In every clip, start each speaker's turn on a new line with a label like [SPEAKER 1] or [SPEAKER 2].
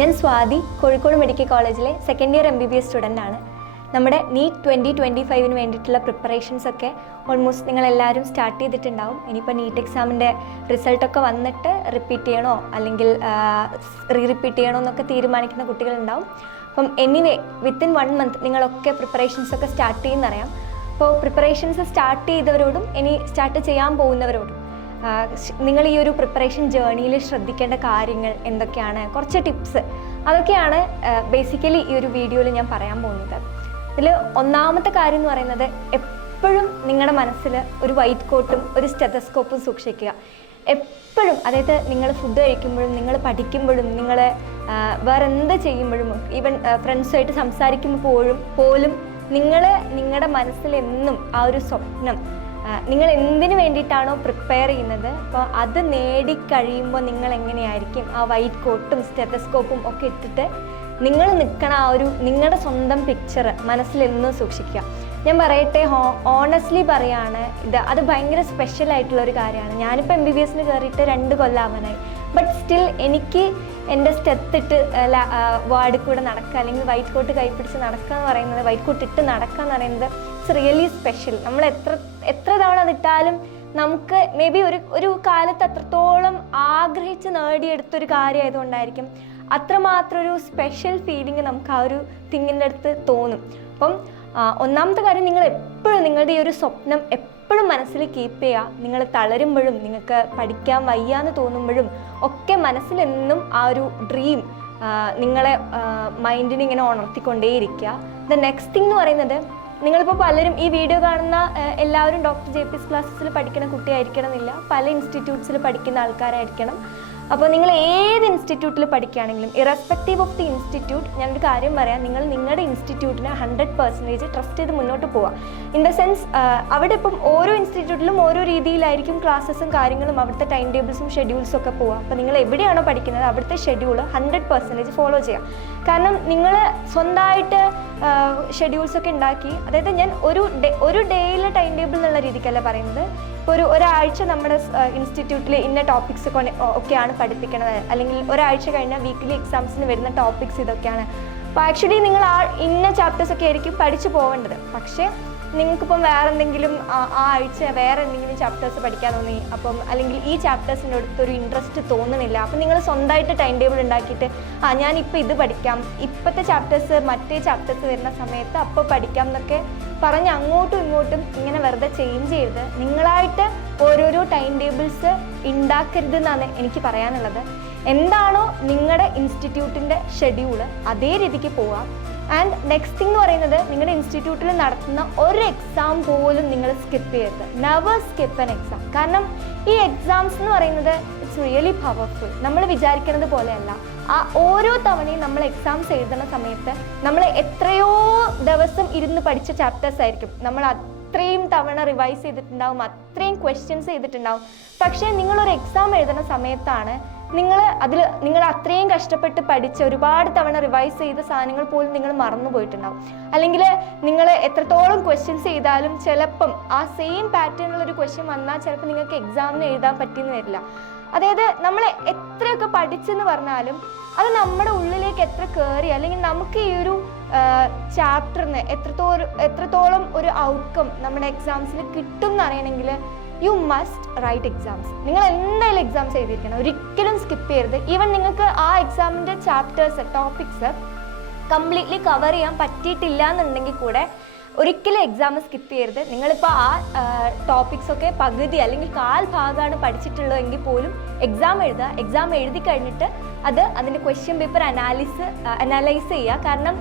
[SPEAKER 1] ഞാൻ സ്വാതി കോഴിക്കോട് മെഡിക്കൽ കോളേജിലെ second year M B B S student ആണ്. നമ്മുടെ നീറ്റ് ട്വന്റി ട്വന്റി ഫൈവിന് വേണ്ടിയിട്ടുള്ള പ്രിപ്പറേഷൻസ് ഒക്കെ ഓൾമോസ്റ്റ് നിങ്ങൾ എല്ലാവരും സ്റ്റാർട്ട് ചെയ്തിട്ടുണ്ടാവും. ഇനിയിപ്പോൾ നീറ്റ് എക്സാമിന്റെ റിസൾട്ടൊക്കെ വന്നിട്ട് റിപ്പീറ്റ് ചെയ്യണോ? അല്ലെങ്കിൽ റീ റിപ്പീറ്റ് ചെയ്യണോ എന്നൊക്കെ തീരുമാനിക്കുന്ന കുട്ടികളുണ്ടാവും. അപ്പം എനിവേ വിത്തിൻ വൺ മന്ത് നിങ്ങളൊക്കെ പ്രിപ്പറേഷൻസൊക്കെ സ്റ്റാർട്ട് ചെയ്യുന്നറിയാം. അപ്പോൾ പ്രിപ്പറേഷൻസ് സ്റ്റാർട്ട് ചെയ്തവരോടും ഇനി സ്റ്റാർട്ട് ചെയ്യാൻ പോകുന്നവരോടും നിങ്ങൾ ഈ ഒരു പ്രിപ്പറേഷൻ ജേർണിയിൽ ശ്രദ്ധിക്കേണ്ട കാര്യങ്ങൾ എന്തൊക്കെയാണ്? കുറച്ച് ടിപ്സ് അതൊക്കെയാണ് ബേസിക്കലി ഈ ഒരു വീഡിയോയിൽ ഞാൻ പറയാൻ പോകുന്നത്. ഇതിൽ ഒന്നാമത്തെ കാര്യം എന്ന് പറയുന്നത് എപ്പോഴും നിങ്ങളുടെ മനസ്സിൽ ഒരു വൈറ്റ് കോട്ടും ഒരു സ്റ്റെതസ്കോപ്പും സൂക്ഷിക്കുക. എപ്പോഴും അതായത് നിങ്ങൾ ഫുഡ് കഴിക്കുമ്പോഴും നിങ്ങൾ പഠിക്കുമ്പോഴും നിങ്ങൾ വേറെ എന്ത് ചെയ്യുമ്പോഴും ഈവൻ ഫ്രണ്ട്സുമായിട്ട് സംസാരിക്കുമ്പോഴും പോലും നിങ്ങൾ നിങ്ങളുടെ മനസ്സിലെന്നും ആ ഒരു സ്വപ്നം നിങ്ങൾ എന്തിനു വേണ്ടിയിട്ടാണോ പ്രിപ്പയർ ചെയ്യുന്നത്? അപ്പോൾ അത് നേടിക്കഴിയുമ്പോൾ നിങ്ങൾ എങ്ങനെയായിരിക്കും ആ വൈറ്റ് കോട്ടും സ്റ്റെത്തസ്കോപ്പും ഒക്കെ ഇട്ടിട്ട് നിങ്ങൾ നിൽക്കണ ആ ഒരു നിങ്ങളുടെ സ്വന്തം പിക്ചർ മനസ്സിലെന്നും സൂക്ഷിക്കുക. ഞാൻ പറയട്ടെ ഹോ ഓണസ്റ്റ്ലി പറയാണ് ഇത് അത് ഭയങ്കര സ്പെഷ്യൽ ആയിട്ടുള്ള ഒരു കാര്യമാണ്. ഞാനിപ്പോൾ എം ബി ബി എസിന് കയറിയിട്ട് രണ്ട് കൊല്ലാമനായി ബട്ട് സ്റ്റിൽ എനിക്ക് എന്റെ സ്റ്റെത്തിട്ട് വാർഡിൽ കൂടെ നടക്കുക അല്ലെങ്കിൽ വൈറ്റ് കോട്ട് കൈപ്പിടിച്ച് നടക്കുക എന്ന് പറയുന്നത് വൈറ്റ് കോട്ട് ഇട്ട് നടക്കുക എന്ന് പറയുന്നത് ഇറ്റ്സ് റിയലി സ്പെഷ്യൽ നമ്മൾ എത്ര എത്ര തവണ അതിട്ടാലും നമുക്ക് മേ ബി ഒരു ഒരു കാലത്ത് അത്രത്തോളം ആഗ്രഹിച്ച് നേടിയെടുത്തൊരു കാര്യമായതുകൊണ്ടായിരിക്കും അത്രമാത്രം ഒരു സ്പെഷ്യൽ ഫീലിംഗ് നമുക്ക് ആ ഒരു തിങ്ങിന്റെ അടുത്ത് തോന്നും. അപ്പം ഒന്നാമത്തെ കാര്യം നിങ്ങൾ എപ്പോഴും നിങ്ങളുടെ ഈ ഒരു സ്വപ്നം എപ്പോഴും മനസ്സിൽ കീപ്പ് ചെയ്യുക. നിങ്ങൾ തളരുമ്പോഴും നിങ്ങൾക്ക് പഠിക്കാൻ വയ്യാന്ന് തോന്നുമ്പോഴും ഒക്കെ മനസ്സിലെന്നും ആ ഒരു ഡ്രീം നിങ്ങളെ മൈൻഡിനെ ഇങ്ങനെ ഉണർത്തിക്കൊണ്ടേയിരിക്കുക. ദ നെക്സ്റ്റ് തിങ് എന്ന് പറയുന്നത് നിങ്ങളിപ്പോൾ പലരും ഈ വീഡിയോ കാണുന്ന എല്ലാവരും ഡോക്ടർ ജെ പി എസ് ക്ലാസ്സിൽ പഠിക്കുന്ന കുട്ടിയായിരിക്കണം എന്നില്ല പല ഇൻസ്റ്റിറ്റ്യൂട്ട്സിൽ പഠിക്കുന്ന ആൾക്കാരായിരിക്കണം. അപ്പോൾ നിങ്ങൾ ഏത് ഇൻസ്റ്റിറ്റ്യൂട്ടിൽ പഠിക്കുകയാണെങ്കിലും ഇറസ്പെക്റ്റീവ് ഓഫ് ദി ഇൻസ്റ്റിറ്റ്യൂട്ട് ഞാനൊരു കാര്യം പറയാം. നിങ്ങൾ നിങ്ങളുടെ ഇൻസ്റ്റിറ്റ്യൂട്ടിനെ ഹൺഡ്രഡ് പെർസെന്റേജ് ട്രസ്റ്റ് ചെയ്ത് മുന്നോട്ട് പോവാം ഇൻ ദ സെൻസ് അവിടെ ഇപ്പം ഓരോ ഇൻസ്റ്റിറ്റ്യൂട്ടിലും ഓരോ രീതിയിലായിരിക്കും ക്ലാസ്സസും കാര്യങ്ങളും അവിടുത്തെ ടൈം ടേബിൾസും ഷെഡ്യൂൾസും ഒക്കെ പോവുക. അപ്പോൾ നിങ്ങൾ എവിടെയാണോ പഠിക്കുന്നത് അവിടുത്തെ ഷെഡ്യൂൾ ഹൺഡ്രഡ് പെർസെന്റേജ് ഫോളോ ചെയ്യാം കാരണം നിങ്ങൾ സ്വന്തമായിട്ട് ഷെഡ്യൂൾസ് ഒക്കെ ഉണ്ടാക്കി അതായത് ഞാൻ ഒരു ഡേ ഒരു ഡേയിലെ ടൈം ടേബിൾ എന്നുള്ള രീതിക്കല്ല പറയുന്നത്. ഇപ്പോൾ ഒരു ഒരാഴ്ച നമ്മുടെ ഇൻസ്റ്റിറ്റ്യൂട്ടിൽ ഇന്ന ടോപ്പിക്സ് ഒക്കെയാണ് പഠിപ്പിക്കുന്നത് അല്ലെങ്കിൽ ഒരാഴ്ച കഴിഞ്ഞാൽ വീക്കിലി എക്സാംസിന് വരുന്ന ടോപ്പിക്സ് ഇതൊക്കെയാണ്. അപ്പോൾ ആക്ച്വലി നിങ്ങൾ ആ ഇന്ന ചാപ്റ്റേഴ്സ് ഒക്കെ ആയിരിക്കും പഠിച്ചു പോകേണ്ടത് പക്ഷേ നിങ്ങൾക്കിപ്പം വേറെ എന്തെങ്കിലും ആ ആഴ്ച വേറെ എന്തെങ്കിലും ചാപ്റ്റേഴ്സ് പഠിക്കാൻ തോന്നി അപ്പം അല്ലെങ്കിൽ ഈ ചാപ്റ്റേഴ്സിന്റെ അടുത്തൊരു ഇൻട്രസ്റ്റ് തോന്നുന്നില്ല അപ്പം നിങ്ങൾ സ്വന്തമായിട്ട് ടൈം ടേബിൾ ഉണ്ടാക്കിയിട്ട് ആ ഞാനിപ്പോൾ ഇത് പഠിക്കാം. ഇപ്പോഴത്തെ ചാപ്റ്റേഴ്സ് മറ്റേ ചാപ്റ്റേഴ്സ് വരുന്ന സമയത്ത് അപ്പോൾ പഠിക്കാം എന്നൊക്കെ പറഞ്ഞ് അങ്ങോട്ടും ഇങ്ങോട്ടും ഇങ്ങനെ വെറുതെ ചേഞ്ച് ചെയ്ത് നിങ്ങളായിട്ട് ഓരോരോ ടൈം ടേബിൾസ് ഉണ്ടാക്കരുത് എന്നാണ് എനിക്ക് പറയാനുള്ളത്. എന്താണോ നിങ്ങളുടെ ഇൻസ്റ്റിറ്റ്യൂട്ടിന്റെ ഷെഡ്യൂൾ അതേ രീതിക്ക് പോവാം. ആൻഡ് നെക്സ്റ്റ് തിങ് എന്ന് പറയുന്നത് നിങ്ങളുടെ ഇൻസ്റ്റിറ്റ്യൂട്ടിൽ നടത്തുന്ന ഒരു എക്സാം പോലും നിങ്ങൾ സ്കിപ്പ് ചെയ്യരുത്. നെവർ സ്കിപ്പ് ആൻ എക്സാം കാരണം ഈ എക്സാംസ് എന്ന് പറയുന്നത് ഇറ്റ്സ് റിയലി പവർഫുൾ നമ്മൾ വിചാരിക്കുന്നത് പോലെയല്ല. ആ ഓരോ തവണയും നമ്മൾ എക്സാംസ് എഴുതുന്ന സമയത്ത് നമ്മൾ എത്രയോ ദിവസം ഇരുന്ന് പഠിച്ച ചാപ്റ്റേഴ്സ് ആയിരിക്കും. നമ്മൾ അത്രയും തവണ റിവൈസ് ചെയ്തിട്ടുണ്ടാവും അത്രയും ക്വസ്റ്റ്യൻസ് ചെയ്തിട്ടുണ്ടാവും. പക്ഷേ നിങ്ങളൊരു എക്സാം എഴുതുന്ന സമയത്താണ് നിങ്ങൾ അതിൽ നിങ്ങൾ അത്രയും കഷ്ടപ്പെട്ട് പഠിച്ച ഒരുപാട് തവണ റിവൈസ് ചെയ്ത സാധനങ്ങൾ പോലും നിങ്ങൾ മറന്നു പോയിട്ടുണ്ടാവും. അല്ലെങ്കിൽ നിങ്ങൾ എത്രത്തോളം ക്വസ്റ്റ്യൻസ് ചെയ്താലും ചിലപ്പം ആ സെയിം പാറ്റേണിലുള്ള ഒരു ക്വസ്റ്റ്യൻ വന്നാൽ ചിലപ്പോൾ നിങ്ങൾക്ക് എക്സാമിന് എഴുതാൻ പറ്റിയെന്ന് വരില്ല. അതായത് നമ്മൾ എത്രയൊക്കെ പഠിച്ചെന്ന് പറഞ്ഞാലും അത് നമ്മുടെ ഉള്ളിലേക്ക് എത്ര കയറി അല്ലെങ്കിൽ നമുക്ക് ഈ ഒരു ചാപ്റ്ററിന് എത്രത്തോളം എത്രത്തോളം ഒരു ഔട്ട്കം നമ്മുടെ എക്സാംസിൽ കിട്ടും എന്നറിയണമെങ്കിൽ യു മസ്റ്റ് റൈറ്റ് എക്സാംസ് നിങ്ങൾ എന്തായാലും എക്സാംസ് എഴുതിയിരിക്കണം. ഒരിക്കലും സ്കിപ്പ് ചെയ്യരുത്. ഈവൻ നിങ്ങൾക്ക് ആ എക്സാമിന്റെ ചാപ്റ്റേഴ്സ് ടോപ്പിക്സ് കംപ്ലീറ്റ്ലി കവർ ചെയ്യാൻ പറ്റിയിട്ടില്ല എന്നുണ്ടെങ്കിൽ കൂടെ ഒരിക്കലും എക്സാം സ്കിപ്പ് ചെയ്യരുത്. നിങ്ങളിപ്പോൾ ആ ടോപ്പിക്സ് ഒക്കെ പകുതി അല്ലെങ്കിൽ കാൽ ഭാഗമാണ് പഠിച്ചിട്ടുള്ളതെങ്കിൽ പോലും എക്സാം എഴുതുക. എക്സാം എഴുതി കഴിഞ്ഞിട്ട് അത് അതിന്റെ ക്വസ്റ്റ്യൻ പേപ്പർ അനാലിസ് അനലൈസ് ചെയ്യുക. കാരണം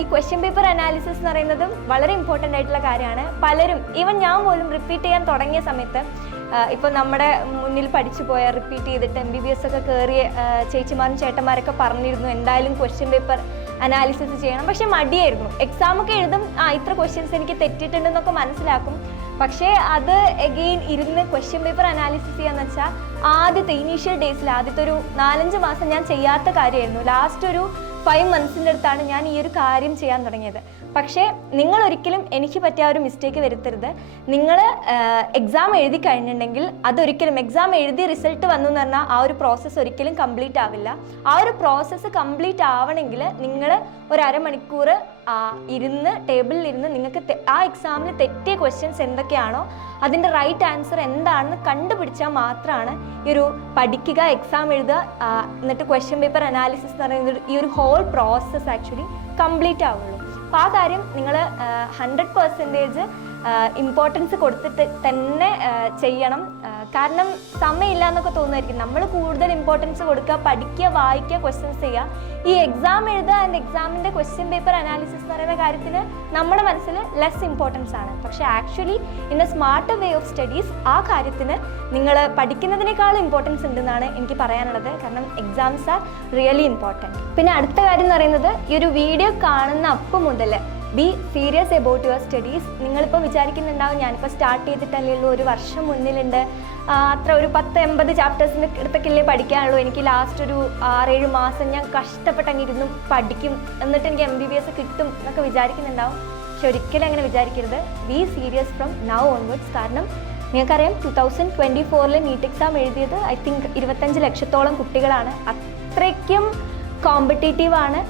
[SPEAKER 1] ഈ ക്വസ്റ്റ്യൻ പേപ്പർ അനാലിസിസ് എന്ന് പറയുന്നതും വളരെ ഇമ്പോർട്ടന്റ് ആയിട്ടുള്ള കാര്യമാണ്. പലരും ഈവൻ ഞാൻ പോലും റിപ്പീറ്റ് ചെയ്യാൻ തുടങ്ങിയ സമയത്ത് ഇപ്പോൾ നമ്മുടെ മുന്നിൽ പഠിച്ചു പോയ റിപ്പീറ്റ് ചെയ്തിട്ട് എം ബി ബി എസ് ഒക്കെ കയറിയ ചേച്ചിമാരും ചേട്ടന്മാരൊക്കെ പറഞ്ഞിരുന്നു എന്തായാലും ക്വസ്റ്റ്യൻ പേപ്പർ അനാലിസിസ് ചെയ്യണം. പക്ഷെ മടിയായിരുന്നു. എക്സാമൊക്കെ എഴുതും ആ ഇത്ര ക്വസ്റ്റ്യൻസ് എനിക്ക് തെറ്റിയിട്ടുണ്ടെന്നൊക്കെ മനസ്സിലാക്കും. പക്ഷേ അത് എഗെയിൻ ഇരുന്ന് ക്വസ്റ്റ്യൻ പേപ്പർ അനാലിസിസ് ചെയ്യാന്ന് വെച്ചാൽ ആദ്യത്തെ ഇനീഷ്യൽ ഡേയ്സിൽ ആദ്യത്തെ ഒരു നാലഞ്ച് മാസം ഞാൻ ചെയ്യാത്ത കാര്യമായിരുന്നു ലാസ്റ്റ് ഒരു ഫൈവ് മന്ത്സിന്റെ അടുത്താണ് ഞാൻ ഈ ഒരു കാര്യം ചെയ്യാൻ തുടങ്ങിയത്. പക്ഷേ നിങ്ങൾ ഒരിക്കലും എനിക്ക് പറ്റിയ ഒരു മിസ്റ്റേക്ക് വരുത്തരുത്. നിങ്ങൾ എക്സാം എഴുതി കഴിഞ്ഞിട്ടുണ്ടെങ്കിൽ അതൊരിക്കലും എക്സാം എഴുതി റിസൾട്ട് വന്നു എന്ന് പറഞ്ഞാൽ ആ ഒരു പ്രോസസ്സ് ഒരിക്കലും കംപ്ലീറ്റ് ആവില്ല. ആ ഒരു പ്രോസസ്സ് കംപ്ലീറ്റ് ആവണമെങ്കിൽ നിങ്ങൾ ഒരു അരമണിക്കൂർ ഇരുന്ന് ടേബിളിൽ ഇരുന്ന് നിങ്ങൾക്ക് ആ എക്സാമിന് തെറ്റിയ ക്വസ്റ്റ്യൻസ് എന്തൊക്കെയാണോ അതിന്റെ റൈറ്റ് ആൻസർ എന്താണെന്ന് കണ്ടുപിടിച്ചാൽ മാത്രമാണ് ഈ ഒരു പഠിക്കുക എക്സാം എഴുതുക എന്നിട്ട് ക്വസ്റ്റ്യൻ പേപ്പർ അനാലിസിസ് എന്ന് പറയുന്ന ഈ ഒരു ഹോൾ പ്രോസസ്സ് ആക്ച്വലി കംപ്ലീറ്റ് ആവുള്ളൂ. അപ്പോൾ ആ കാര്യം നിങ്ങൾ ഹൺഡ്രഡ് പെർസെന്റേജ് ഇമ്പോർട്ടൻസ് കൊടുത്തിട്ട് തന്നെ ചെയ്യണം. കാരണം സമയമില്ല എന്നൊക്കെ തോന്നുമായിരിക്കും. നമ്മൾ കൂടുതൽ ഇമ്പോർട്ടൻസ് കൊടുക്കുക പഠിക്കുക വായിക്കുക ക്വസ്റ്റ്യൻസ് ചെയ്യുക. ഈ എക്സാം എഴുതുക ആൻഡ് എക്സാമിന്റെ ക്വസ്റ്റ്യൻ പേപ്പർ അനാലിസിസ് എന്ന് പറയുന്ന കാര്യത്തിന് നമ്മുടെ മനസ്സിൽ ലെസ് ഇമ്പോർട്ടൻസ് ആണ്. പക്ഷേ actually in a smart way of studies ആ കാര്യത്തിന് നിങ്ങൾ പഠിക്കുന്നതിനേക്കാളും ഇമ്പോർട്ടൻസ് ഉണ്ടെന്നാണ് എനിക്ക് പറയാനുള്ളത്. കാരണം എക്സാംസ് ആർ റിയലി ഇമ്പോർട്ടന്റ് പിന്നെ അടുത്ത കാര്യം എന്ന് പറയുന്നത് ഈ ഒരു വീഡിയോ കാണുന്ന അപ്പം മുതൽ be serious about your studies നിങ്ങളിപ്പോൾ വിചാരിക്കുന്നുണ്ടാവും ഞാനിപ്പോൾ സ്റ്റാർട്ട് ചെയ്തിട്ടല്ലേ ഉള്ളൂ ഒരു വർഷം മുന്നിലുണ്ട്. അത്ര ഒരു പത്ത് എൺപത് ചാപ്റ്റേഴ്സിന്റെ അടുത്തൊക്കെയല്ലേ പഠിക്കാനുള്ളൂ. എനിക്ക് ലാസ്റ്റ് ഒരു ആറേഴ് മാസം ഞാൻ കഷ്ടപ്പെട്ട് അങ്ങ് ഇരുന്നും പഠിക്കും. എന്നിട്ട് എനിക്ക് എം ബി ബി എസ് കിട്ടും എന്നൊക്കെ വിചാരിക്കുന്നുണ്ടാവും. പക്ഷെ ഒരിക്കലും അങ്ങനെ വിചാരിക്കരുത്. Be serious from now onwards കാരണം നിങ്ങൾക്കറിയാം ടു തൗസൻഡ് ട്വന്റി ഫോറിൽ നീറ്റ് എക്സാം എഴുതിയത് ഐ തിങ്ക് ഇരുപത്തഞ്ച് ലക്ഷത്തോളം കുട്ടികളാണ്. അത്രയ്ക്കും കോമ്പറ്റേറ്റീവ് ആണ്.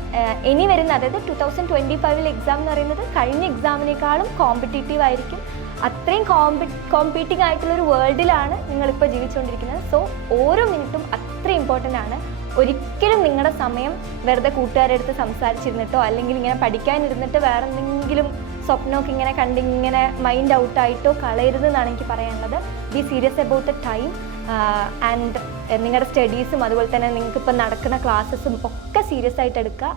[SPEAKER 1] ഇനി വരുന്ന അതായത് ടു തൗസൻഡ് ട്വന്റി ഫൈവിൽ എക്സാം എന്ന് പറയുന്നത് കഴിഞ്ഞ എക്സാമിനേക്കാളും കോമ്പറ്റേറ്റീവ് ആയിരിക്കും. അത്രയും കോമ്പി കോമ്പീറ്റിംഗ് ആയിട്ടുള്ള ഒരു വേൾഡിലാണ് നിങ്ങളിപ്പോൾ ജീവിച്ചുകൊണ്ടിരിക്കുന്നത്. സോ ഓരോ മിനിറ്റും അത്ര ഇമ്പോർട്ടന്റ് ആണ്. ഒരിക്കലും നിങ്ങളുടെ സമയം വെറുതെ കൂട്ടുകാരുടെ അടുത്ത് സംസാരിച്ചിരുന്നിട്ടോ അല്ലെങ്കിൽ ഇങ്ങനെ പഠിക്കാനിരുന്നിട്ട് വേറെ എന്തെങ്കിലും സ്വപ്നമൊക്കെ ഇങ്ങനെ കണ്ടിങ്ങനെ മൈൻഡ് ഔട്ടായിട്ടോ കളയരുത് എന്നാണ് എനിക്ക് പറയാനുള്ളത്. Be serious about the time and നിങ്ങളുടെ സ്റ്റഡീസും അതുപോലെ തന്നെ നിങ്ങൾക്ക് ഇപ്പം നടക്കുന്ന ക്ലാസ്സസും ഒക്കെ സീരിയസ് ആയിട്ട് എടുക്കുക.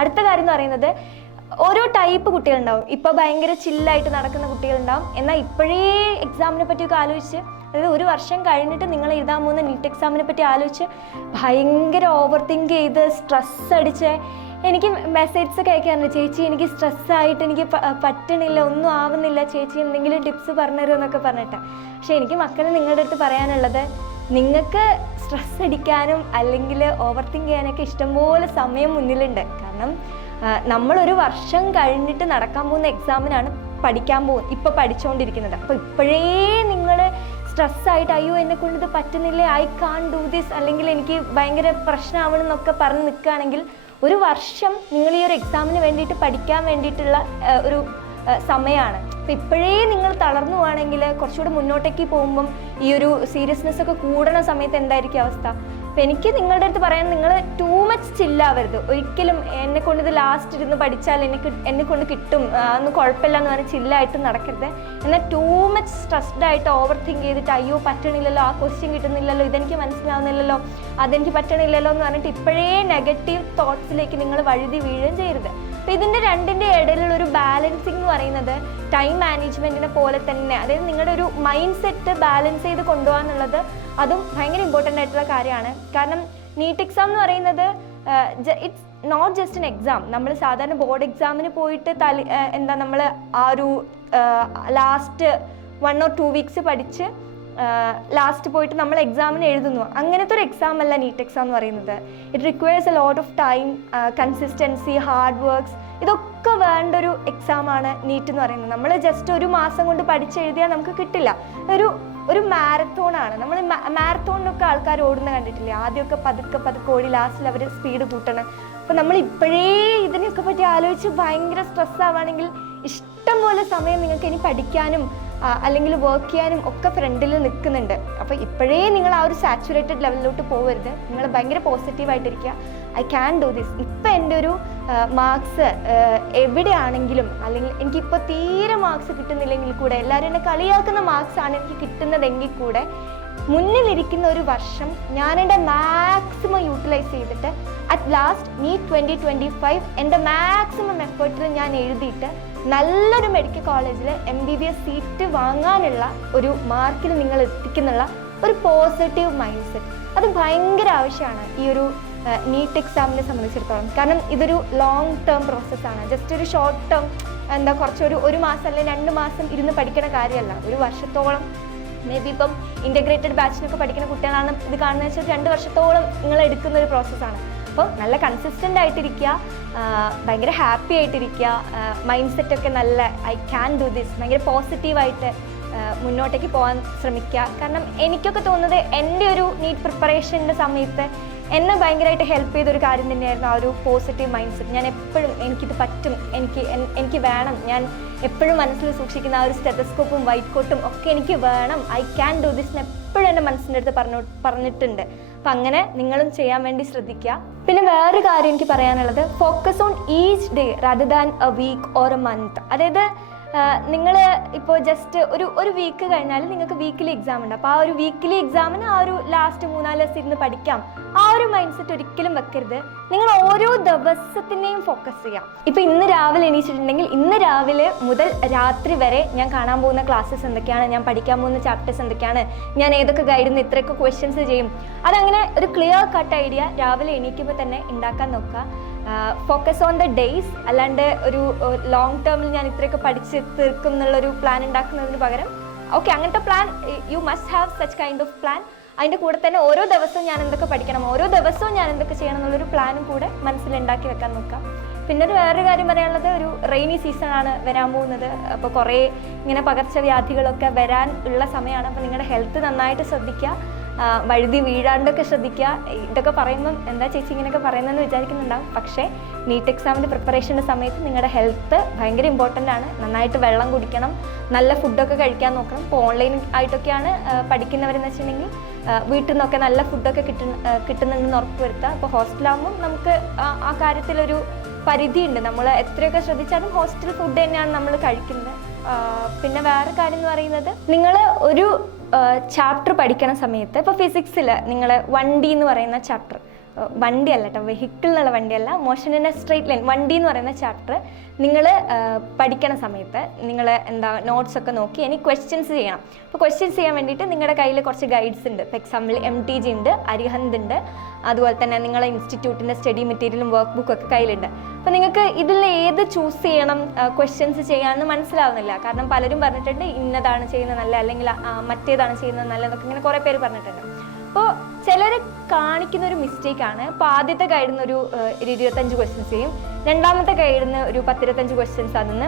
[SPEAKER 1] അടുത്ത കാര്യം എന്ന് പറയുന്നത് ഓരോ ടൈപ്പ് കുട്ടികളുണ്ടാവും. ഇപ്പോൾ ഭയങ്കര ചില്ലായിട്ട് നടക്കുന്ന കുട്ടികളുണ്ടാവും. എന്നാൽ ഇപ്പോഴേ എക്സാമിനെ പറ്റിയൊക്കെ ആലോചിച്ച് അതായത് ഒരു വർഷം കഴിഞ്ഞിട്ട് നിങ്ങൾ എഴുതാൻ പോകുന്ന നീറ്റ് എക്സാമിനെ പറ്റി ആലോചിച്ച് ഭയങ്കര ഓവർ തിങ്ക് ചെയ്ത് സ്ട്രെസ് അടിച്ച് എനിക്ക് മെസ്സേജസ് ഒക്കെ അയക്കാറുണ്ട് ചേച്ചി എനിക്ക് സ്ട്രെസ്സായിട്ട് എനിക്ക് പറ്റണില്ല ഒന്നും ആവുന്നില്ല. ചേച്ചി എന്തെങ്കിലും ടിപ്സ് പറഞ്ഞു എന്നൊക്കെ പറഞ്ഞിട്ട്. പക്ഷേ എനിക്ക് മക്കളെ നിങ്ങളുടെ അടുത്ത് പറയാനുള്ളത് നിങ്ങൾക്ക് സ്ട്രെസ് അടിക്കാനും അല്ലെങ്കിൽ ഓവർ തിങ്ക് ചെയ്യാനൊക്കെ ഇഷ്ടംപോലെ സമയം മുന്നിലുണ്ട്. കാരണം നമ്മളൊരു വർഷം കഴിഞ്ഞിട്ട് നടക്കാൻ പോകുന്ന എക്സാമിനാണ് പഠിക്കാൻ പോകും ഇപ്പോൾ പഠിച്ചുകൊണ്ടിരിക്കുന്നത് അപ്പോൾ ഇപ്പോഴേ നിങ്ങൾ സ്ട്രെസ്സായിട്ട് അയ്യോ എന്നെ കൊണ്ട് ഇത് പറ്റുന്നില്ലേ? ഐ കാൺ ഡു ദിസ് അല്ലെങ്കിൽ എനിക്ക് ഭയങ്കര പ്രശ്നമാവണം എന്നൊക്കെ പറഞ്ഞ് നിൽക്കുകയാണെങ്കിൽ ഒരു വർഷം നിങ്ങൾ ഈ ഒരു എക്സാമിന് വേണ്ടിയിട്ട് പഠിക്കാൻ വേണ്ടിയിട്ടുള്ള ഒരു സമയമാണ്. അപ്പം ഇപ്പോഴേ നിങ്ങൾ തളർന്നു പോവാണെങ്കിൽ കുറച്ചുകൂടെ മുന്നോട്ടേക്ക് പോകുമ്പം ഈ ഒരു സീരിയസ്നെസ് ഒക്കെ കൂടണ സമയത്ത് എന്തായിരിക്കും അവസ്ഥ? അപ്പോൾ എനിക്ക് നിങ്ങളുടെ അടുത്ത് പറയാൻ നിങ്ങൾ ടൂ മച്ച് ചില്ലാവരുത് ഒരിക്കലും എന്നെ കൊണ്ട് ഇത് ലാസ്റ്റ് ഇരുന്ന് പഠിച്ചാൽ എനിക്ക് എന്നെ കൊണ്ട് കിട്ടും. അതൊന്നും കുഴപ്പമില്ല എന്ന് പറഞ്ഞ് ചില്ലായിട്ട് നടക്കരുത്. എന്നാൽ ടൂ മച്ച് സ്ട്രെസ്ഡ് ആയിട്ട് ഓവർ തിങ്ക് ചെയ്തിട്ട് അയ്യോ പറ്റണില്ലല്ലോ ആ ക്വസ്റ്റ്യൻ കിട്ടുന്നില്ലല്ലോ ഇതെനിക്ക് മനസ്സിലാവുന്നില്ലല്ലോ അതെനിക്ക് പറ്റണില്ലല്ലോ എന്ന് പറഞ്ഞിട്ട് ഇപ്പോഴേ നെഗറ്റീവ് തോട്ട്സിലേക്ക് നിങ്ങൾ വഴുതി വീഴുകയും ചെയ്യരുത്. അപ്പോൾ ഇതിന്റെ രണ്ടിന്റെ ഇടയിലുള്ള ഒരു ബാലൻസിങ് എന്ന് പറയുന്നത് ടൈം മാനേജ്മെന്റിനെ പോലെ തന്നെ അതായത് നിങ്ങളുടെ ഒരു മൈൻഡ് സെറ്റ് ബാലൻസ് ചെയ്ത് കൊണ്ടുപോകാന്നുള്ളത് അതും ഭയങ്കര ഇമ്പോർട്ടന്റ് ആയിട്ടുള്ള കാര്യമാണ്. കാരണം നീറ്റ് എക്സാം എന്ന് പറയുന്നത് it's not just an exam നമ്മൾ സാധാരണ ബോർഡ് എക്സാമിന് പോയിട്ട് തലി എന്താ നമ്മൾ ആ ഒരു last one or two weeks പഠിച്ച് ലാസ്റ്റ് പോയിട്ട് നമ്മൾ എക്സാമിന് എഴുതുന്നു. അങ്ങനത്തെ ഒരു എക്സാം അല്ല നീറ്റ് എക്സാം എന്ന് പറയുന്നത്. It requires a lot of time consistency hard works ഇതൊക്കെ വേണ്ട ഒരു എക്സാമാണ് നീറ്റ് എന്ന് പറയുന്നത്. നമ്മൾ ജസ്റ്റ് ഒരു മാസം കൊണ്ട് പഠിച്ചെഴുതിയാൽ നമുക്ക് കിട്ടില്ല. ഒരു ഒരു മാരത്തോണാണ് നമ്മൾ മാരത്തോണിനൊക്കെ ആൾക്കാർ ഓടുന്ന കണ്ടിട്ടില്ലേ? ആദ്യമൊക്കെ പതുക്കെ പതുക്കെ ഓടി ലാസ്റ്റിൽ അവർ സ്പീഡ് കൂട്ടണം. അപ്പം നമ്മൾ ഇപ്പോഴേ ഇതിനെയൊക്കെ പറ്റി ആലോചിച്ച് ഭയങ്കര സ്ട്രെസ് ആവുകയാണെങ്കിൽ ഇഷ്ടം പോലെ സമയം നിങ്ങൾക്ക് ഇനി പഠിക്കാനും അല്ലെങ്കിൽ വർക്ക് ചെയ്യാനും ഒക്കെ ഫ്രണ്ടിൽ നിൽക്കുന്നുണ്ട്. അപ്പോൾ ഇപ്പോഴേ നിങ്ങൾ ആ ഒരു സാച്ചുറേറ്റഡ് ലെവലിലോട്ട് പോകരുത് നിങ്ങൾ ഭയങ്കര പോസിറ്റീവായിട്ടിരിക്കുക ഐ ക്യാൻ ഡു ദിസ് ഇപ്പം എന്റെ ഒരു മാർക്സ് എവിടെയാണെങ്കിലും അല്ലെങ്കിൽ എനിക്കിപ്പോൾ തീരെ മാർക്സ് കിട്ടുന്നില്ലെങ്കിൽ കൂടെ എല്ലാവരും എന്നെ കളിയാക്കുന്ന മാർക്സ് ആണ് എനിക്ക് കിട്ടുന്നതെങ്കിൽ കൂടെ മുന്നിലിരിക്കുന്ന ഒരു വർഷം ഞാൻ എന്റെ മാക്സിമം യൂട്ടിലൈസ് ചെയ്തിട്ട് അറ്റ് ലാസ്റ്റ് നീ ട്വന്റി ട്വന്റി ഫൈവ് എന്റെ മാക്സിമം എഫേർട്ടിൽ ഞാൻ എഴുതിയിട്ട് നല്ലൊരു മെഡിക്കൽ കോളേജിൽ M B B S seat വാങ്ങാനുള്ള ഒരു മാർക്കിൽ നിങ്ങൾ എത്തിക്കുന്നുള്ള ഒരു പോസിറ്റീവ് മൈൻഡ് സെറ്റ് അത് ഭയങ്കര ആവശ്യമാണ് ഈ ഒരു നീറ്റ് എക്സാമിനെ സംബന്ധിച്ചിടത്തോളം. കാരണം ഇതൊരു ലോങ് ടേം പ്രോസസ്സാണ് ജസ്റ്റ് ഒരു ഷോർട്ട് ടേം എന്താ കുറച്ചൊരു ഒരു മാസം അല്ലെങ്കിൽ രണ്ട് മാസം ഇരുന്ന് പഠിക്കണ കാര്യമല്ല. ഒരു വർഷത്തോളം മേ ബി ഇപ്പം ഇന്റഗ്രേറ്റഡ് ബാച്ചിനൊക്കെ പഠിക്കുന്ന കുട്ടികളാണ് ഇത് കാണുന്നത് വെച്ചാൽ രണ്ട് വർഷത്തോളം നിങ്ങൾ എടുക്കുന്ന ഒരു പ്രോസസ്സാണ് അപ്പോൾ നല്ല കൺസിസ്റ്റന്റ് ആയിട്ടിരിക്കുക ഭയങ്കര ഹാപ്പി ആയിട്ടിരിക്കുക മൈൻഡ് സെറ്റൊക്കെ നല്ല ഐ ക്യാൻ ഡു ദിസ് ഭയങ്കര പോസിറ്റീവായിട്ട് മുന്നോട്ടേക്ക് പോകാൻ ശ്രമിക്കുക. കാരണം എനിക്കൊക്കെ തോന്നുന്നത് എന്റെ ഒരു നീറ്റ് പ്രിപ്പറേഷന്റെ സമയത്ത് എന്നെ ഭയങ്കരമായിട്ട് ഹെൽപ്പ് ചെയ്ത ഒരു കാര്യം തന്നെയായിരുന്നു ആ ഒരു പോസിറ്റീവ് മൈൻഡ് സെറ്റ് ഞാൻ എപ്പോഴും എനിക്കിത് പറ്റും. എനിക്ക് എനിക്ക് വേണം. ഞാൻ എപ്പോഴും മനസ്സിൽ സൂക്ഷിക്കുന്ന ആ ഒരു സ്റ്റെതസ്കോപ്പും വൈറ്റ് കോട്ടും ഒക്കെ എനിക്ക് വേണം. ഐ ക്യാൻ ഡു ദിസ് എപ്പോഴും എന്റെ മനസ്സിന്റെ അടുത്ത് പറഞ്ഞു പറഞ്ഞിട്ടുണ്ട്. അപ്പം അങ്ങനെ നിങ്ങളും ചെയ്യാൻ വേണ്ടി ശ്രദ്ധിക്കുക. പിന്നെ വേറൊരു കാര്യം എനിക്ക് പറയാനുള്ളത് focus on each day rather than a week or a month അതായത് നിങ്ങൾ ഇപ്പോൾ ജസ്റ്റ് ഒരു ഒരു വീക്ക് കഴിഞ്ഞാൽ നിങ്ങൾക്ക് വീക്കിലി എക്സാം ഉണ്ട്. അപ്പോൾ ആ ഒരു വീക്കിലി എക്സാമിന് ആ ഒരു ലാസ്റ്റ് മൂന്നാൽ ദിവസം ഇരുന്ന് പഠിക്കാം. ആ ഒരു മൈൻഡ് സെറ്റ് ഒരിക്കലും വെക്കരുത്. നിങ്ങൾ ഓരോ ദിവസത്തിനെയും ഫോക്കസ് ചെയ്യാം. ഇപ്പോൾ ഇന്ന് രാവിലെ എണീച്ചിട്ടുണ്ടെങ്കിൽ ഇന്ന് രാവിലെ മുതൽ രാത്രി വരെ ഞാൻ കാണാൻ പോകുന്ന ക്ലാസ്സസ് എന്തൊക്കെയാണ്? ഞാൻ പഠിക്കാൻ പോകുന്ന ചാപ്റ്റേഴ്സ് എന്തൊക്കെയാണ്? ഞാൻ ഏതൊക്കെ ഗൈഡിൽ നിന്ന് ഇത്രയൊക്കെ ക്വസ്റ്റ്യൻസ് ചെയ്യും? അതങ്ങനെ ഒരു ക്ലിയർ കട്ട് ഐഡിയ രാവിലെ എണീക്കുമ്പോൾ തന്നെ ഉണ്ടാക്കാൻ നോക്കുക. ഫോക്കസ് ഓൺ ദ ഡേയ്സ് അല്ലാണ്ട് ഒരു ലോങ് ടേമിൽ ഞാൻ ഇത്രയൊക്കെ പഠിച്ച് തീർക്കും എന്നുള്ളൊരു പ്ലാൻ ഉണ്ടാക്കുന്നതിന് പകരം ഓക്കെ അങ്ങനത്തെ plan you must have such kind of plan അതിന്റെ കൂടെ തന്നെ ഓരോ ദിവസവും ഞാൻ എന്തൊക്കെ പഠിക്കണം ഓരോ ദിവസവും ഞാൻ എന്തൊക്കെ ചെയ്യണം എന്നുള്ളൊരു പ്ലാനും കൂടെ മനസ്സിലുണ്ടാക്കി വെക്കാൻ നോക്കാം. പിന്നെ ഒരു വേറൊരു കാര്യം പറയാനുള്ളത് ഒരു റെയിനി സീസൺ ആണ് വരാൻ പോകുന്നത്. അപ്പോൾ കുറേ ഇങ്ങനെ പകർച്ചവ്യാധികളൊക്കെ വരാൻ ഉള്ള സമയമാണ് അപ്പോൾ നിങ്ങളുടെ ഹെൽത്ത് നന്നായിട്ട് ശ്രദ്ധിക്കുക വഴുതി വീഴാണ്ടൊക്കെ ശ്രദ്ധിക്കുക. ഇതൊക്കെ പറയുമ്പം എന്താ ചേച്ചി ഇങ്ങനെയൊക്കെ പറയുന്നതെന്ന് വിചാരിക്കുന്നുണ്ടാവും. പക്ഷേ നീറ്റ് എക്സാമിന്റെ പ്രിപ്പറേഷന്റെ സമയത്ത് നിങ്ങളുടെ ഹെൽത്ത് ഭയങ്കര ഇമ്പോർട്ടന്റ് ആണ്. നന്നായിട്ട് വെള്ളം കുടിക്കണം നല്ല ഫുഡൊക്കെ കഴിക്കാൻ നോക്കണം. ഇപ്പോൾ ഓൺലൈൻ ആയിട്ടൊക്കെയാണ് പഠിക്കുന്നവരെന്ന് വെച്ചിട്ടുണ്ടെങ്കിൽ വീട്ടിൽ നിന്നൊക്കെ നല്ല ഫുഡൊക്കെ കിട്ടുന്ന കിട്ടുന്നുണ്ടെന്ന് ഉറപ്പ് വരുത്തുക. അപ്പോൾ ഹോസ്റ്റലാകുമ്പം നമുക്ക് ആ കാര്യത്തിലൊരു പരിധിയുണ്ട്. നമ്മൾ എത്രയൊക്കെ ശ്രദ്ധിച്ചാലും ഹോസ്റ്റൽ ഫുഡ് തന്നെയാണ് നമ്മൾ കഴിക്കുന്നത്. പിന്നെ വേറെ കാര്യം എന്ന് പറയുന്നത് നിങ്ങൾ ഒരു ചാപ്റ്റർ പഠിക്കണ സമയത്ത് ഇപ്പോൾ ഫിസിക്സിൽ നിങ്ങൾ വൺ ഡി എന്ന് പറയുന്ന ചാപ്റ്റർ വണ്ടി അല്ല കേട്ടോ വെഹിക്കിൾ എന്നുള്ള വണ്ടിയല്ല motion in a straight line വണ്ടി എന്ന് പറയുന്ന ചാപ്റ്റർ നിങ്ങൾ പഠിക്കണ സമയത്ത് നിങ്ങൾ എന്താ നോട്ട്സ് ഒക്കെ നോക്കി ഇനി ക്വസ്റ്റ്യൻസ് ചെയ്യണം. അപ്പോൾ ക്വസ്റ്റ്യൻസ് ചെയ്യാൻ വേണ്ടിയിട്ട് നിങ്ങളുടെ കയ്യിൽ കുറച്ച് ഗൈഡ്സ് ഉണ്ട്. ഇപ്പോൾ എക്സാമ്പിൾ എം ടി ജി ഉണ്ട് അരിഹന്ത് ഉണ്ട് അതുപോലെ തന്നെ നിങ്ങളെ ഇൻസ്റ്റിറ്റ്യൂട്ടിന്റെ സ്റ്റഡി മെറ്റീരിയലും വർക്ക് ബുക്ക് ഒക്കെ കയ്യിലുണ്ട്. അപ്പോൾ നിങ്ങൾക്ക് ഇതിൽ ഏത് ചൂസ് ചെയ്യണം ക്വസ്റ്റ്യൻസ് ചെയ്യാമെന്ന് മനസ്സിലാവുന്നില്ല. കാരണം പലരും പറഞ്ഞിട്ടുണ്ട് ഇന്നതാണ് ചെയ്യുന്നത് നല്ല അല്ലെങ്കിൽ മറ്റേതാണ് ചെയ്യുന്നത് നല്ല എന്നൊക്കെ ഇങ്ങനെ കുറേ പേര് പറഞ്ഞിട്ടുണ്ട്. അപ്പോൾ ചിലർ കാണിക്കുന്ന ഒരു മിസ്റ്റേക്ക് ആണ്. ഇപ്പോൾ ആദ്യത്തെ നിന്ന് ഒരു ഇരുപത്തഞ്ച് ക്വസ്റ്റ്യൻസ് ചെയ്യും. രണ്ടാമത്തെ നിന്ന് ഒരു പത്തിരുപത്തഞ്ച് ക്വസ്റ്റ്യൻസ് അതിന്ന്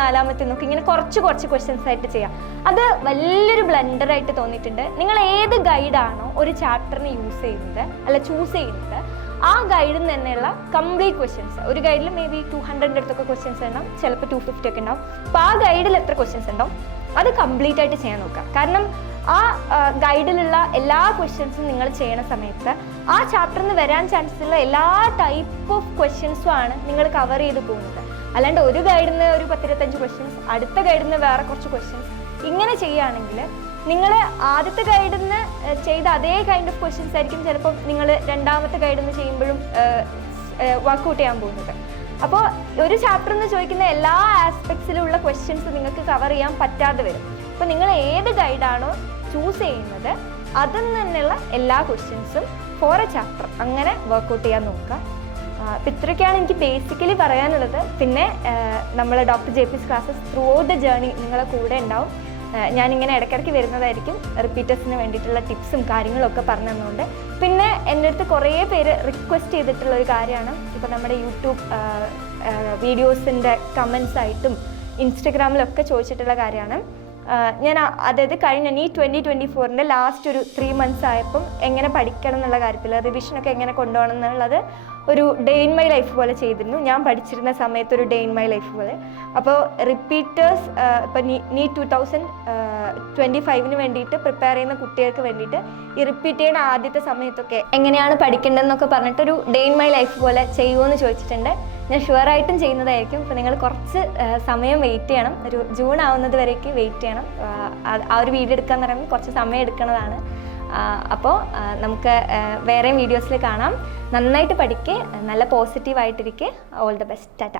[SPEAKER 1] നാലാമത്തെ നിന്നൊക്കെ ഇങ്ങനെ കുറച്ച് കുറച്ച് ക്വസ്റ്റ്യൻസ് ആയിട്ട് ചെയ്യാം. അത് വലിയൊരു ബ്ലണ്ടർ ആയിട്ട് തോന്നിയിട്ടുണ്ട്. നിങ്ങൾ ഏത് ഗൈഡാണോ ഒരു ചാപ്റ്ററിന് യൂസ് ചെയ്യുന്നത് അല്ല ചൂസ് ചെയ്യുന്നത് ആ ഗൈഡിൽ നിന്ന് തന്നെയുള്ള കംപ്ലീറ്റ് ക്വസ്റ്റ്യൻസ് ഒരു ഗൈഡിൽ മേ ബി ടു ഹൺഡ്രഡിന്റെ അടുത്തൊക്കെ ക്വസ്റ്റ്യൻസ് ഉണ്ടാവും. ചിലപ്പോൾ ടു ഫിഫ്റ്റി ഒക്കെ ഉണ്ടാവും. അപ്പോൾ ആ ഗൈഡിൽ എത്ര ക്വസ്റ്റ്യൻസ് ഉണ്ടാവും? അത് കംപ്ലീറ്റ് ആയിട്ട് ചെയ്യാൻ നോക്കുക. കാരണം ആ ഗൈഡിലുള്ള എല്ലാ ക്വസ്റ്റ്യൻസും നിങ്ങൾ ചെയ്യണ സമയത്ത് ആ ചാപ്റ്ററിൽ നിന്ന് വരാൻ ചാൻസ് ഉള്ള എല്ലാ ടൈപ്പ് ഓഫ് ക്വസ്റ്റ്യൻസും ആണ് നിങ്ങൾ കവർ ചെയ്ത് പോകുന്നത്. അല്ലാണ്ട് ഒരു ഗൈഡിൽ നിന്ന് ഒരു പത്തിരുപത്തഞ്ച് ക്വസ്റ്റ്യൻസ് അടുത്ത ഗൈഡിൽ നിന്ന് വേറെ കുറച്ച് ക്വസ്റ്റ്യൻസ് ഇങ്ങനെ ചെയ്യുകയാണെങ്കിൽ നിങ്ങൾ ആദ്യത്തെ ഗൈഡിൽ നിന്ന് ചെയ്ത അതേ കൈൻഡ് ഓഫ് ക്വസ്റ്റ്യൻസ് ആയിരിക്കും ചിലപ്പോൾ നിങ്ങൾ രണ്ടാമത്തെ ഗൈഡിൽ നിന്ന് ചെയ്യുമ്പോഴും വർക്കൗട്ട് ചെയ്യാൻ പോകുന്നത്. അപ്പോൾ ഒരു ചാപ്റ്റർ എന്ന് ചോദിക്കുന്ന എല്ലാ ആസ്പെക്ട്സിലുള്ള ക്വസ്റ്റ്യൻസ് നിങ്ങൾക്ക് കവർ ചെയ്യാൻ പറ്റാതെ വരും. അപ്പോൾ നിങ്ങൾ ഏത് ഗൈഡാണോ ചൂസ് ചെയ്യുന്നത് അതിൽ നിന്നുള്ള എല്ലാ ക്വസ്റ്റ്യൻസും ഫോർ എ ചാപ്റ്റർ അങ്ങനെ വർക്കൗട്ട് ചെയ്യാൻ നോക്കുക. അപ്പം ഇത്രയൊക്കെയാണ് എനിക്ക് ബേസിക്കലി പറയാനുള്ളത്. പിന്നെ നമ്മൾ doctor J P classes throughout the journey നിങ്ങളെ കൂടെ ഉണ്ടാവും. ഞാനിങ്ങനെ ഇടയ്ക്കിടയ്ക്ക് വരുന്നതായിരിക്കും റിപ്പീറ്റേഴ്സിന് വേണ്ടിയിട്ടുള്ള ടിപ്സും കാര്യങ്ങളൊക്കെ പറഞ്ഞു തന്നുകൊണ്ട് പിന്നെ എന്റെ അടുത്ത് കുറേ പേര് റിക്വസ്റ്റ് ചെയ്തിട്ടുള്ള ഒരു കാര്യമാണ്. ഇപ്പോൾ നമ്മുടെ യൂട്യൂബ് വീഡിയോസിന്റെ കമൻസ് ആയിട്ടും ഇൻസ്റ്റഗ്രാമിലൊക്കെ ചോദിച്ചിട്ടുള്ള കാര്യമാണ്. ഞാൻ അതായത് കഴിഞ്ഞ ഈ ട്വന്റി ട്വന്റി ഫോറിന്റെ ലാസ്റ്റ് ഒരു ത്രീ മന്ത്സ് ആയപ്പം എങ്ങനെ പഠിക്കണം എന്നുള്ള കാര്യത്തിൽ റിവിഷനൊക്കെ എങ്ങനെ കൊണ്ടുപോകണം എന്നുള്ളത് ഒരു ഡേ ഇൻ മൈ ലൈഫ് പോലെ ചെയ്തിരുന്നു. ഞാൻ പഠിച്ചിരുന്ന സമയത്ത് ഒരു ഡേ ഇൻ മൈ ലൈഫ് പോലെ. അപ്പോൾ റിപ്പീറ്റേഴ്സ് ഇപ്പോൾ നീ ടു തൗസൻഡ് ട്വന്റി ഫൈവിന് വേണ്ടിയിട്ട് പ്രിപ്പയർ ചെയ്യുന്ന കുട്ടികൾക്ക് വേണ്ടിയിട്ട് ഈ റിപ്പീറ്റ് ചെയ്യുന്ന ആദ്യത്തെ സമയത്തൊക്കെ എങ്ങനെയാണ് പഠിക്കേണ്ടതെന്നൊക്കെ പറഞ്ഞിട്ടൊരു ഡേ ഇൻ മൈ ലൈഫ് പോലെ ചെയ്യുമോ എന്ന് ചോദിച്ചിട്ടുണ്ട്. ഞാൻ ഷുവർ ആയിട്ടും ചെയ്യുന്നതായിരിക്കും. അപ്പോൾ നിങ്ങൾ കുറച്ച് സമയം വെയിറ്റ് ചെയ്യണം. ഒരു ജൂൺ ആവുന്നത് വരേക്ക് വെയിറ്റ് ചെയ്യണം. ആ, ഒരു വീഡിയോ എടുക്കാൻ പറയുമ്പോൾ കുറച്ച് സമയം എടുക്കുന്നതാണ് അപ്പോൾ നമുക്ക് വേറെ വേറെയും വീഡിയോസിൽ കാണാം. നന്നായിട്ട് പഠിക്കുക നല്ല പോസിറ്റീവായിട്ടിരിക്കുക ഓൾ ദ ബെസ്റ്റ് ടാറ്റ